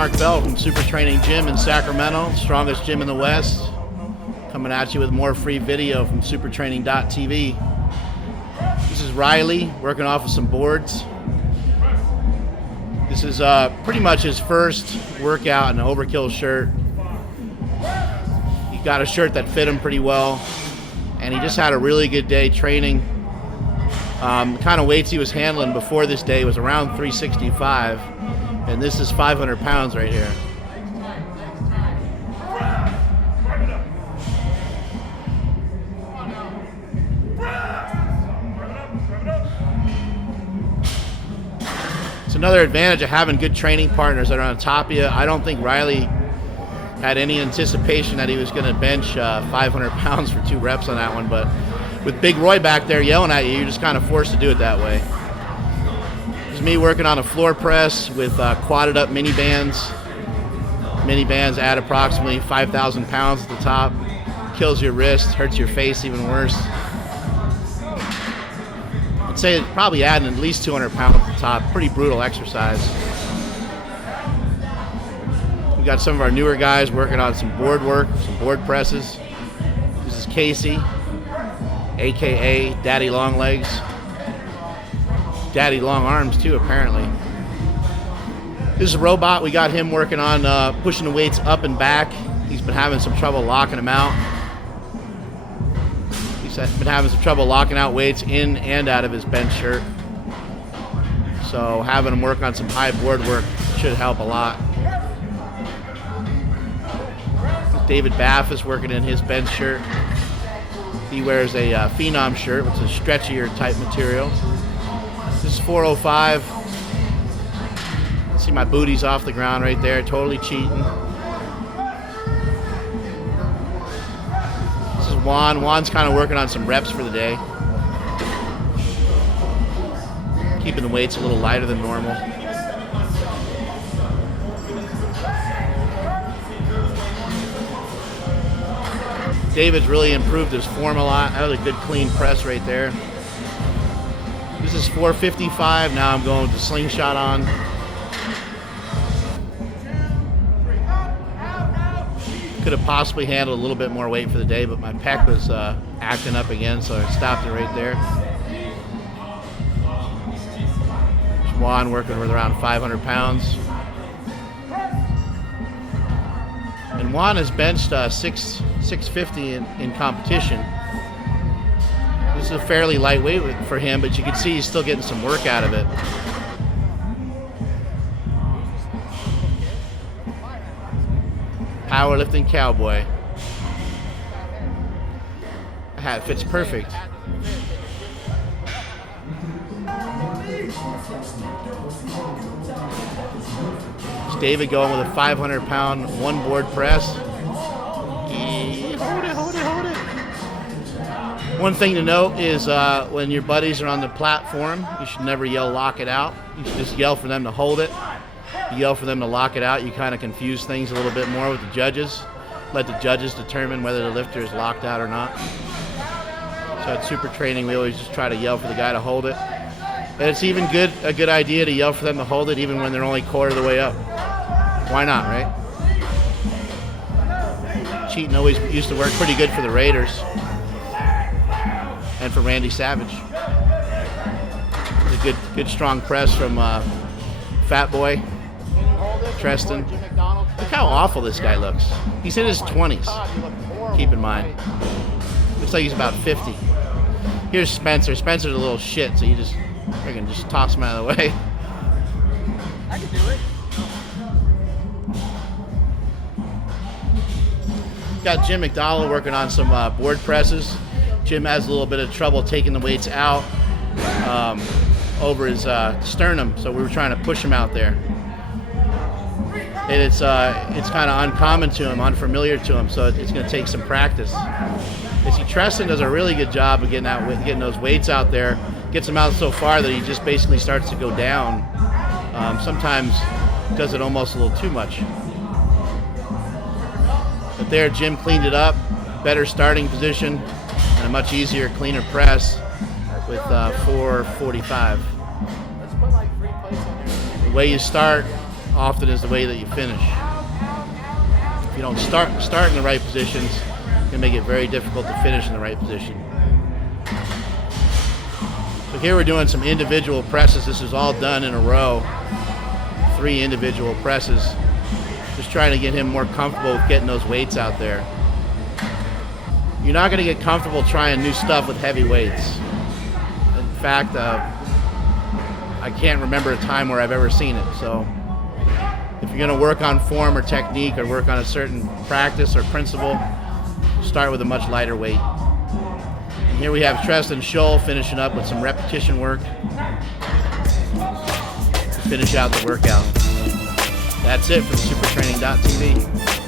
Mark Bell from Super Training Gym in Sacramento, strongest gym in the West. Coming at you with more free video from supertraining.tv. This is Reilly working off of some boards. This is pretty much his first workout in an overkill shirt. He got a shirt that fit him pretty well, and he just had a really good day training. The kind of weights he was handling before this day was around 365, and this is 500 pounds right here. It's another advantage of having good training partners that are on top of you. I don't think Reilly had any anticipation that he was going to bench 500 pounds for 2 reps on that one, but with Big Roy back there yelling at you, you're just kind of forced to do it that way. This is me working on a floor press with quadded up mini bands. Mini bands add approximately 5,000 pounds at the top. Kills your wrist, hurts your face even worse. I'd say probably adding at least 200 pounds at the top. Pretty brutal exercise. We got some of our newer guys working on some board work, some board presses. This is Casey, aka Daddy Long Legs. Daddy Long Arms too, apparently. This is a robot. We got him working on pushing the weights up and back. He's been having some trouble locking them out. He's been having some trouble locking out weights in and out of his bench shirt. So having him work on some high board work should help a lot. David Baff is working in his bench shirt. He wears a Phenom shirt, which is a stretchier type material. This is 405. See my booties off the ground right there, totally cheating. This is Juan. Juan's kind of working on some reps for the day. Keeping the weights a little lighter than normal. David's really improved his form a lot. That was a good clean press right there. This is 455. Now I'm going with the slingshot on. Could have possibly handled a little bit more weight for the day, but my pec was acting up again, so I stopped it right there. Juan working with around 500 pounds. And Juan has benched 650 in competition. This is a fairly lightweight for him, but you can see he's still getting some work out of it. Powerlifting cowboy. The hat fits perfect. It's David going with a 500-pound one board press. Hold it. One thing to note is when your buddies are on the platform, you should never yell lock it out. You should just yell for them to hold it. You yell for them to lock it out, you kind of confuse things a little bit more with the judges. Let the judges determine whether the lifter is locked out or not. So at Super Training, we always just try to yell for the guy to hold it. And it's even a good idea to yell for them to hold it even when they're only quarter of the way up. Why not, right? Cheating always used to work pretty good for the Raiders and for Randy Savage. A good strong press from Fat Boy, Treston. Look how awful this guy looks. He's in his 20s, keep in mind. Looks like he's about 50. Here's Spencer. Spencer's a little shit, so you just freaking just toss him out of the way. I can do it. Got Jim McDonald working on some board presses. Jim has a little bit of trouble taking the weights out over his sternum, so we were trying to push him out there. And it's kind of uncommon to him, unfamiliar to him, so it's going to take some practice. You see, Treston does a really good job of getting those weights out there, gets them out so far that he just basically starts to go down. Sometimes does it almost a little too much. But there, Jim cleaned it up, better starting position, and a much easier, cleaner press with 445. The way you start often is the way that you finish. If you don't start in the right positions, it can make it very difficult to finish in the right position. So here we're doing some individual presses. This is all done in a row. 3 individual presses. Just trying to get him more comfortable with getting those weights out there. You're not going to get comfortable trying new stuff with heavy weights. In fact, I can't remember a time where I've ever seen it. So if you're going to work on form or technique or work on a certain practice or principle, start with a much lighter weight. And here we have Treston finishing up with some repetition work to finish out the workout. That's it for the supertraining.tv.